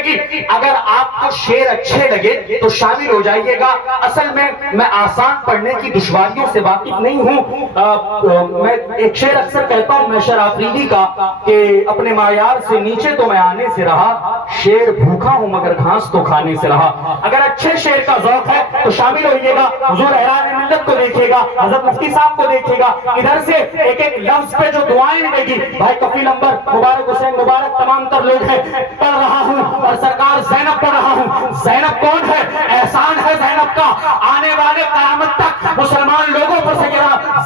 لگی اگر آپ کو شعر اچھے لگے تو شامل ہو جائیے گا. اصل میں آسان پڑھنے کی دشواریوں سے واقف نہیں ہوں. میں ایک شعر اکثر کہتا ہوں میں شرافریدی کا کہ اپنے معیار سے نیچے تو میں آنے سے رہا, شیر بھوکا ہوں مگر گھاس تو کھانے سے رہا. اگر اچھے شعر کا ذوق ہے تو شامل ہوئیے گا. حضور احرار ملت کو دیکھیے گا, حضرت مفتی صاحب کو دیکھیے گا, ادھر سے ایک ایک لفظ پہ جو دعائیں ملے گی. بھائی کفیل انور مبارک حسین مبارک تمام تر لوگ ہیں, پڑھ رہا ہوں اور سرکار زینب پڑھ رہا ہوں. زینب کون ہے؟ احسان ہے زینب کا, آنے والے قیامت تک مسلمان لوگوں پر سے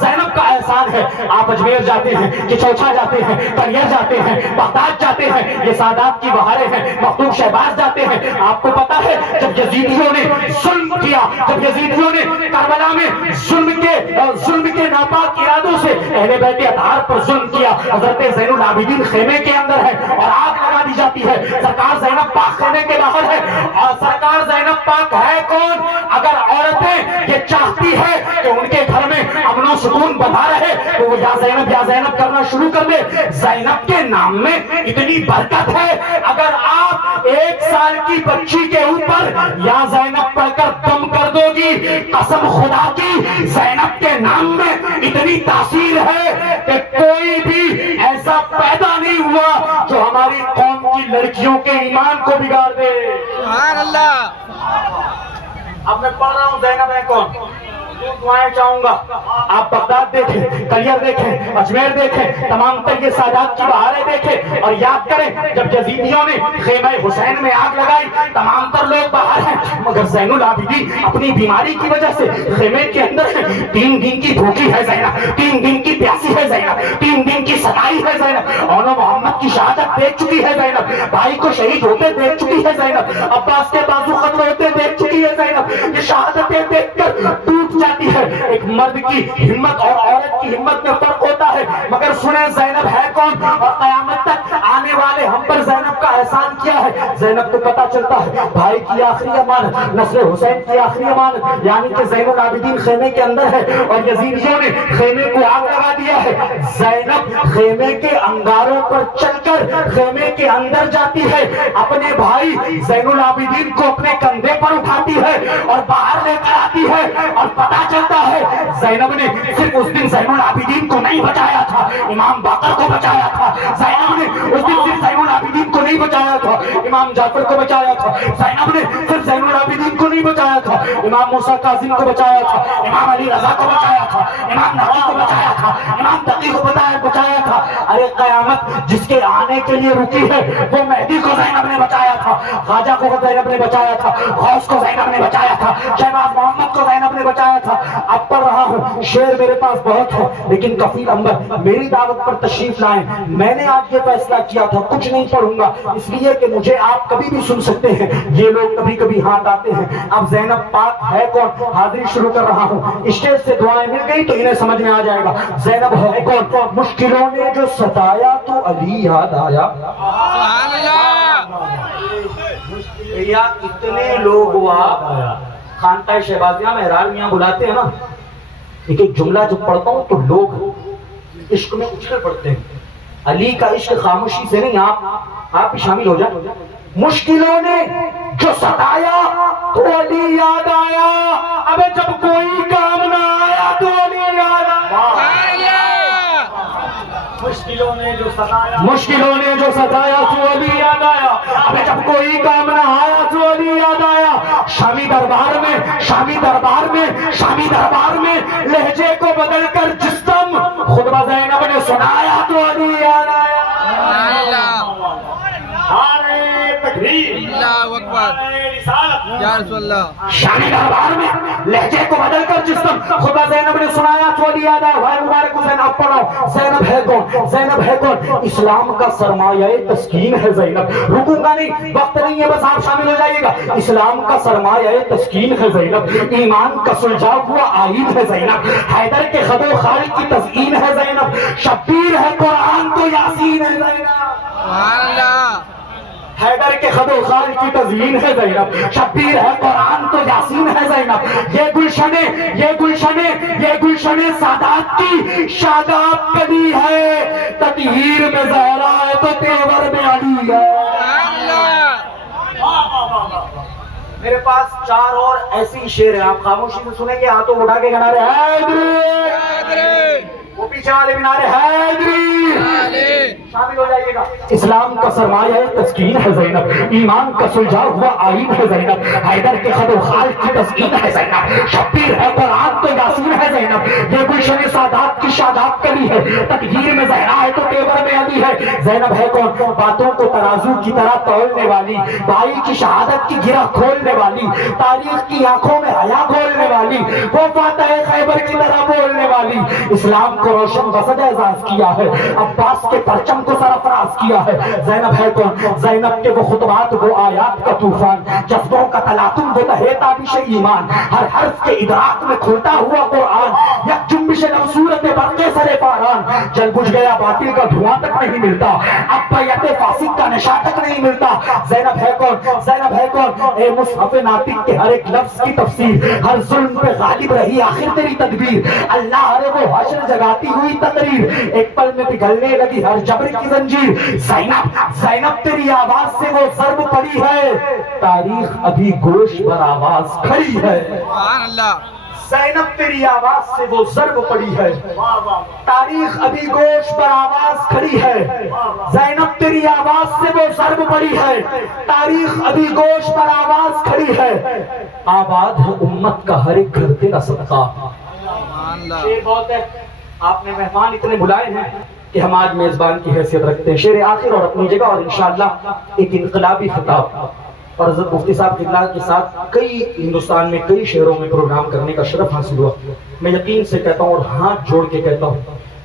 زینب کا احسان ہے. آپ اجمیر جاتے ہیں, چچوچا جاتے ہیں, کریر جاتے ہیں, بغداد جاتے ہیں, یہ سادات کی بہاریں ہیں, مخدوم شہباز جاتے ہیں. آپ کو پتا ہے جب یزیدیوں نے ظلم کیا, جب یزیدیوں نے کربلا میں ظلم کے ناپاک ارادوں سے اہل بیت اطہار پر ظلم کیا, حضرت زین العابدین خیمے کے اندر ہے اور آگ لگا دی جاتی ہے. سرکار زینب پاک خیمے کے باہر ہے. اور سرکار زینب پاک ہے کون؟ اگر عورتیں یہ چاہتی ہے کہ ان کے گھر میں امن و سکون بنا رہے تو وہ یا زینب کرنا شروع کر دے. زینب کے نام میں اتنی برکت ہے, اگر آپ 1 سال کی بچی کے اوپر یا زینب پڑھ کر دم کر دو گی, قسم خدا کی زینب کے نام میں اتنی تاثیر ہے کہ کوئی بھی ایسا پیدا نہیں ہوا جو ہماری قوم کی لڑکیوں کے ایمان کو بگاڑ دے. سبحان اللہ. اب میں پڑھ رہا ہوں زینب ہے کون, دعائیں چاہوں گا. آپ بغداد دیکھیں, کریر دیکھیں, اجمیر دیکھیں, تمام تر یہ سادات کی بہاریں دیکھیں اور یاد کریں جب یزیدیوں نے خیمہ حسین میں آگ لگائی تمام تر لوگ باہر ہیں مگر زین العابدین اپنی بیماری کی وجہ سے خیمے کے اندر ہے. 3 دن کی بھوکی ہے زینب, 3 دن کی پیاسی ہے زینب, 3 دن کی ستائی ہے زینب, اور محمد کی شہادت دیکھ چکی ہے زینب, بھائی کو شہید ہوتے دیکھ چکی ہے زینب, عباس کے بازو ختم ہوتے دیکھ چکی ہے زینب. یہ شہادتیں دیکھ کر ٹوٹ جاتی ہے. ایک مرد کی ہمت اور عورت کی ہمت میں فرق ہوتا ہے, مگر سنیں زینب ہے کون اور قیامت تک آنے والے ہم پر زینب کا احسان کیا ہے. زینب کو پتا چلتا ہے بھائی کی آخری امانت, نسل حسین کی آخری امانت یعنی کہ زین العابدین خیمے کے اندر ہے اور یزیدیوں نے خیمے کو آگ لگا دیا ہے. زینب خیمے کے انگاروں پر چل کر خیمے کے اندر جاتی ہے, اپنے بھائی زین العابدین کو اپنے کندھے پر اٹھاتی ہے اور باہر لے کر آتی ہے. اور پتا چلتا ہے زینب نے صرف اس دن زین العابدین کو نہیں بچایا تھا, امام باقر کو بچایا تھا. زینب نے اس دن صرف زین العابدین کو نہیں بچایا تھا, امام جعفر کو بچایا تھا. زینب نے صرف زین العابدین کو نہیں بچایا تھا, امام موسیٰ کاظم کو بچایا تھا, امام علی رضا کو بچایا تھا, امام نقی کو بچایا تھا, امام تقی کو بچایا تھا. ارے قیامت جس کے آنے کے لیے رکی ہے وہ مہدی کو زینب نے بچایا تھا, خواجہ کو زینب نے بچایا تھا, غوث کو زینب نے بچایا تھا, شہباز محمد کو زینب نے بچایا تھا. اب پڑھ رہا ہوں, شعر میرے پاس بہت ہے لیکن کفیل انور میری دعوت پر تشریف لائیں. میں نے آج یہ فیصلہ کیا تھا کچھ نہیں پڑھوں گا اس لیے کہ مجھے آپ کبھی بھی سن سکتے ہیں, یہ لوگ کبھی کبھی ہاتھ آتے ہیں. اب زینب پاک ہے کون, حاضری شروع کر رہا ہوں. اسٹیج سے دعائیں مل گئی تو انہیں سمجھ میں آ جائے گا. زینب ہے کون؟ مشکلوں نے جو ستایا تو علی یاد آیا. سبحان اللہ. اتنے لوگ ہوا خانقاہ شہبازیہ میں احرار میاں بلاتے ہیں نا, ایک جملہ جب پڑھتا ہوں تو لوگ عشق میں اچھل پڑتے ہیں. علی کا عشق خاموشی سے نہیں, آپ بھی شامل ہو جائیں. مشکلوں نے جو ستایا تو علی یاد آیا, ابے جب کوئی کام نہ آیا تو علی یاد آیا. مشکلوں نے جو ستایا تو علی یاد آیا, ابے جب کوئی کام نہ آیا تو علی یاد آیا. شامی دربار میں لہجے کو بدل کر جسم خطبہ زینب نے سنایا تو علی یاد آیا. اللہ اکبر. یا رسول اللہ. شامی دربار میں لہجے کو بدل کر جسم خطبہ زینب نے سنایا تو علی یاد آیا. بھائی مبارک حسین آپ پڑھو. زینب ہے کون؟ زینب ہے کون؟ اسلام کا سرمایہ تسکین ہے زینب. رکوں گا نہیں, وقت نہیں ہے, بس آپ شامل ہو جائیے گا. اسلام کا سرمایہ تسکین ہے زینب, ایمان کا سلجھا ہوا آئین ہے زینب, حیدر کے خد و خال کی تزئین ہے زینب, شبیر ہے قرآن تو یاسین ہے زینب. سبحان اللہ. حیدر کے خد و خال کی تزئین ہے زینب, شبیر ہے قرآن تو یاسین ہے زینب. یہ گلشن سادات کی شاداب کلی ہے, تطہیر میں زہرا ہے تو تیور میں علی ہے. میرے پاس 4 اور ایسی شعر ہیں، آپ خاموشی سے سنیں گے، ہاتھوں اٹھا کے گنا رہے حیدری، وہ پیچھے والے بھی نعرے حیدری، شامل ہو جائیے گا۔ اسلام کا سرمایہ تسکین ہے زینب، ایمان کا سلجھا ہوا آئین ہے زینب، حیدر کے خد و خال کی تسکین ہے زینب، شبیر ہے قرآن تو یاسین ہے زینب، یہ گلشن سادات کی شاداب کلی ہے، تقدیر میں زہرا ہے تو تیور میں علی ہے۔ زینب ہے کون؟ باتوں کو ترازو کی طرح تولنے والی، بھائی کی شہادت کی گرہ کھولنے والی، تاریخ کی آنکھوں میں حیا کھولنے والی، وہ فاتح خیبر کی طرح بولنے والی، اسلام کو روشن بسد اعزاز کیا ہے، عباس کے پرچم کو سرفراز کیا ہے۔ زینب ہے کون؟ زینب کے وہ خطبات، وہ آیات کا طوفان، جذبوں کا تلاطم، وہ تہے تابش ایمان، ہر حرف کے ادراک میں کھلتا ہوا قرآن، یک جنبش نو صورت برقے سر پاران، جل بجھ گیا باطل کا دھواں تک نہیں ملتا، اب بیعت فاسق کا نشاں تک نہیں ملتا۔ زینب ہے کون؟ زینب ہے کون؟ اے مصحف ناطق کے ہر ایک لفظ کی تفسیر، ہر ظلم پہ غالب رہی آخر تیری تدبیر، اللہ رے وہ حشر جگاتی ہوئی تقریر، ایک پل میں پگھلنے لگی ہر جبر کی زنجیر۔ زینب زینب تیری آواز سے وہ ضرب پڑی ہے، تاریخ ابھی گوش پر آواز کھڑی ہے۔ سبحان اللہ، زینب تیری آواز سے وہ ضرب پڑی ہے، تاریخ ابھی گوش پر آواز کھڑی ہے۔ زینب تیری آواز سے وہ ضرب پڑی ہے، تاریخ ابھی گوش پر آواز کھڑی ہے۔ آباد ہے امت کا ہر ایک گھر تیرا صدقہ۔ سبحان اللہ، شعر بہت ہے، آپ نے مہمان اتنے بلائے ہیں کہ ہم آج میزبان کی حیثیت رکھتے ہیں۔ شعر آخر اور اپنی جگہ، اور انشاءاللہ ایک انقلابی خطاب، اور حضرت مفتی صاحب قبلہ کے ساتھ کئی ہندوستان میں کئی شہروں میں پروگرام کرنے کا شرف حاصل ہوا۔ میں یقین سے کہتا ہوں اور ہاتھ جوڑ کے کہتا ہوں،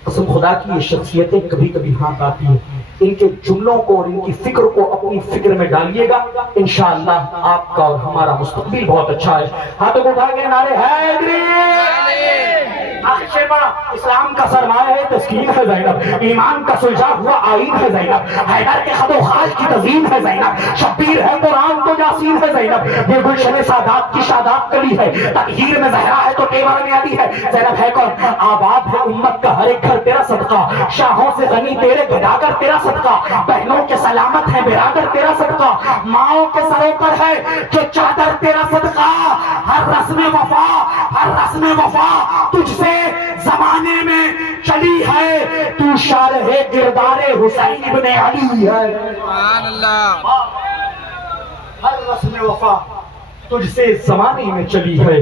قسم خدا کی یہ شخصیتیں کبھی کبھی ہاتھ آتی ہیں، ان کے جملوں کو اور ان کی فکر کو اپنی فکر میں ڈالیے گا، انشاءاللہ آپ کا اور ہمارا مستقبل بہت اچھا ہے۔ ہاتھوں کو اٹھا کے نعرے حیدری۔ آخر شعر پڑھا، اسلام کا سرمایہ ہے تسکین ہے زینب، ایمان کا سلجھا ہوا آئین ہے زینب، حیدر کے خد و خال کی تزئین ہے زینب، شبیر ہے قرآن تو یاسین ہے زینب، یہ گلشن سادات کی شاداب کلی ہے، تطہیر میں زہرا ہے تو تیور میں علی ہے۔ زینب ہے کون؟ آباد ہے امت کا ہر ایک گھر تیرا صدقہ، شاہوں سے غنی تیرے گداگر تیرا صدقہ، بہنوں کے سلامت ہے برادر تیرا صدقہ، ماؤں کے سروں پر ہے جو چادر تیرا صدقہ، ہر رسم وفا ہر رسم وفا تجھ سے زمانے میں چلی ہے، تو شارح کردار حسین ابن علی ہے۔ سبحان اللہ، ہر رسم وفا تجھ سے زمانے میں چلی ہے،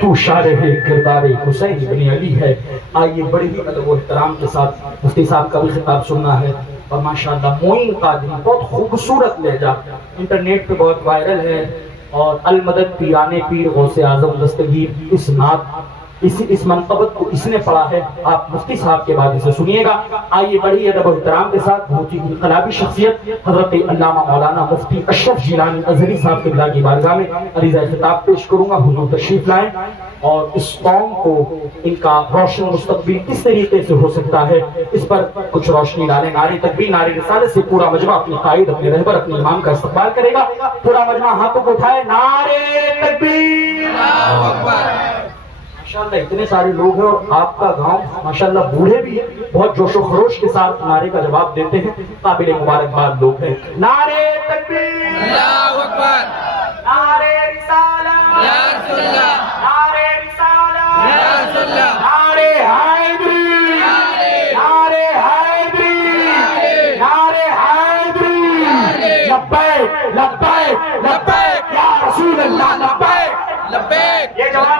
تو شارح کردار حسین ابن علی ہے۔ آئیے بڑے ہی ادب و احترام کے ساتھ مفتی صاحب کا بھی خطاب سننا ہے، اور ماشاءاللہ معین قادری، بہت خوبصورت لہجہ، انٹرنیٹ پہ بہت وائرل ہے، اور المدد پیرانے پیر غوث اعظم دستگیر، اس نعت اس منقبت کو اس نے پڑھا ہے، آپ مفتی صاحب کے بعد اسے سنیے گا۔ آئیے بڑی ادب و احترام کے ساتھ بہت ہی انقلابی شخصیت حضرت علامہ مولانا مفتی اشرف جیلانی ازہری صاحب قبلہ کی بارگاہ میں عریضہ خطاب پیش کروں گا، حضور تشریف لائیں، اور اس قوم کو ان کا روشن مستقبل کس طریقے سے ہو سکتا ہے اس پر کچھ روشنی ڈالیں۔ نعرے تکبیر، نعرے رسالت سے پورا مجمع اپنے قائد، اپنے رہبر، اپنے امام کا استقبال کرے گا۔ پورا مجمع ہاتھوں کو اٹھائے، نعرے تکبیر۔ اللہ اکبر۔ ماشاءاللہ اتنے سارے لوگ ہیں، اور آپ کا گاؤں ماشاءاللہ بوڑھے بھی بہت جوش و خروش کے ساتھ نعرے کا جواب دیتے ہیں، قابل مبارکباد لوگ ہیں۔ نعرے تکبیر، اللہ اکبر، نعرے رسالت، یا رسول اللہ، نعرے رسالت، یا رسول اللہ، نعرے حیدری، نعرے حیدری، نعرے حیدری، لبیک لبیک لبیک یا رسول اللہ، لبیک لبیک، یہ جواب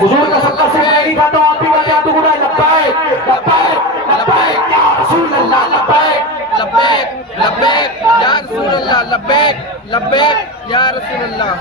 حضور کا سب کا سن نہیں تھا تو آپ بھی کہتے ہیں تو گناہ لبیک لبیک لبیک یا رسول اللہ، لبیک لبیک لبیک یا رسول اللہ، لبیک لبیک یا رسول اللہ۔